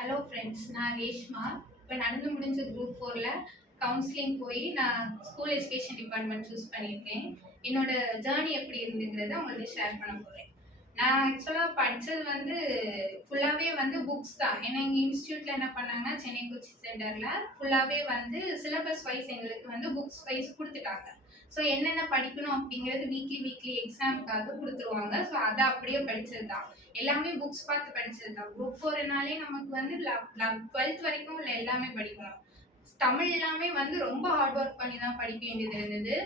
Hello friends, நான் ரேஷ்மா. இப்போ நடந்து முடிஞ்ச குரூப் 4ல கவுன்சிலிங் போய் நான் ஸ்கூல் எஜுகேஷன் டிபார்ட்மெண்ட் சூஸ் பண்ணியிருக்கேன். என்னோட ஜேர்னி எப்படி இருந்துங்கிறத உங்கள்கிட்ட ஷேர் பண்ண போகிறேன். நான் ஆக்சுவலாக படித்தது ஃபுல்லாகவே புக்ஸ் தான். ஏன்னா எங்கள் இன்ஸ்டியூட்டில் என்ன பண்ணாங்கன்னா, சென்னை கோச்சிங் சென்டரில் ஃபுல்லாகவே சிலபஸ் வைஸ் எங்களுக்கு புக்ஸ் வைஸ் கொடுத்துட்டாங்க. ஸோ என்னென்ன படிக்கணும் அப்படிங்கிறது வீக்லி எக்ஸாமுக்காக கொடுத்துருவாங்க. ஸோ அதை அப்படியே படித்தது தான். எல்லாமே புக்ஸ் பார்த்து படித்தது தான். குரூப் 4னாலே நமக்கு 12th வரைக்கும் உள்ள எல்லாமே படிக்கணும். தமிழ் எல்லாமே ரொம்ப ஹார்ட் ஒர்க் பண்ணி தான் படிக்க வேண்டியது இருந்தது.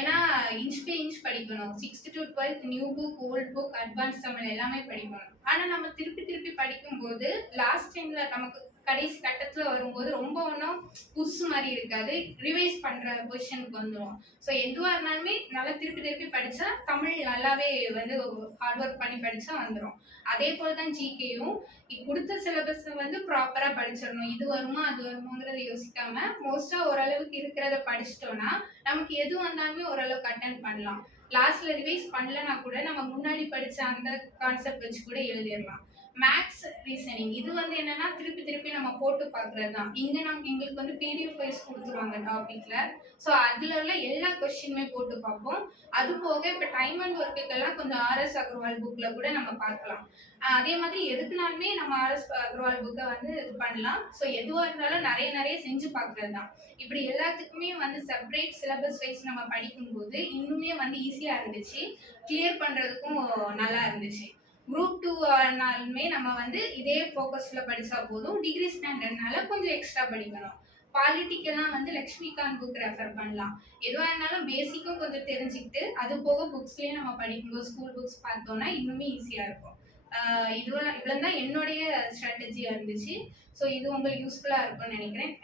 ஏன்னா இன்ச் பை இன்ச் படிக்கணும். 6th to 12th new book, old book, advance Tamil எல்லாமே படிக்கணும். ஆனால் நம்ம திருப்பி படிக்கும்போது லாஸ்ட் டைமில் நமக்கு கடைசி கட்டத்தில் வரும்போது ரொம்ப ஒன்றும் புதுசு மாதிரி இருக்காது. ரிவைஸ் பண்ணுற பொசிஷனுக்கு வந்துடும். ஸோ எதுவாக இருந்தாலுமே நல்லா திருப்பி படித்தா தமிழ் நல்லாவே ஹார்ட் ஒர்க் பண்ணி படித்தா வந்துடும். அதே போல் தான் ஜிகேயும் கொடுத்த சிலபஸை ப்ராப்பராக படிச்சிடணும். இது வருமா அது வருமாங்கிறத யோசிக்காம மோஸ்ட்டாக ஓரளவுக்கு இருக்கிறத படிச்சிட்டோன்னா நமக்கு எது வந்தாலுமே ஓரளவுக்கு அட்டென்ட் பண்ணலாம். லாஸ்ட்ல ரிவைஸ் பண்ணலன்னா கூட நம்ம முன்னாடி படிச்ச அந்த கான்செப்ட் வச்சு கூட எழுதிடலாம். மேக்ஸ் ரீசனிங் இது என்னன்னா திருப்பி நம்ம போட்டு பார்க்கறது தான். இங்க எங்களுக்கு பிடிஎஃப் வைஸ் கொடுத்துருவாங்க டாபிக்ல. ஸோ அதுல உள்ள எல்லா கொஸ்டினுமே போட்டு பார்ப்போம். அது போக இப்போ டைம் அண்ட் ஒர்க்குக்கெல்லாம் கொஞ்சம் ஆர்எஸ் அகர்வால் புக்ல கூட நம்ம பார்க்கலாம். அதே மாதிரி எதுக்குனாலுமே நம்ம ஆர்எஸ் அகர்வால் புக்கை இது பண்ணலாம். ஸோ எதுவாக இருந்தாலும் நிறைய செஞ்சு பார்க்கறது தான். இப்படி எல்லாத்துக்குமே செப்பரேட் சிலபஸ் வைஸ் நம்ம படிக்கும்போது இன்னுமே ஈஸியாக இருந்துச்சு. கிளியர் பண்ணுறதுக்கும் நல்லா இருந்துச்சு. குரூப் 2னாலுமே நம்ம இதே ஃபோக்கஸில் படித்தா போதும். டிகிரி ஸ்டாண்டர்ட்னால கொஞ்சம் எக்ஸ்ட்ரா படிக்கணும். பாலிட்டிக்கெல்லாம் லக்ஷ்மிகாந்த் புக் ரெஃபர் பண்ணலாம். எதுவாக இருந்தாலும் பேசிக்கும் கொஞ்சம் தெரிஞ்சுக்கிட்டு அது போக புக்ஸ்லேயே நம்ம படிக்கும்போது ஸ்கூல் புக்ஸ் பார்த்தோன்னா இன்னுமே ஈஸியாக இருக்கும். இவ்வளோ தான் என்னுடைய ஸ்ட்ராட்டஜியாக இருந்துச்சு. ஸோ இது உங்களுக்கு யூஸ்ஃபுல்லாக இருக்கும்னு நினைக்கிறேன்.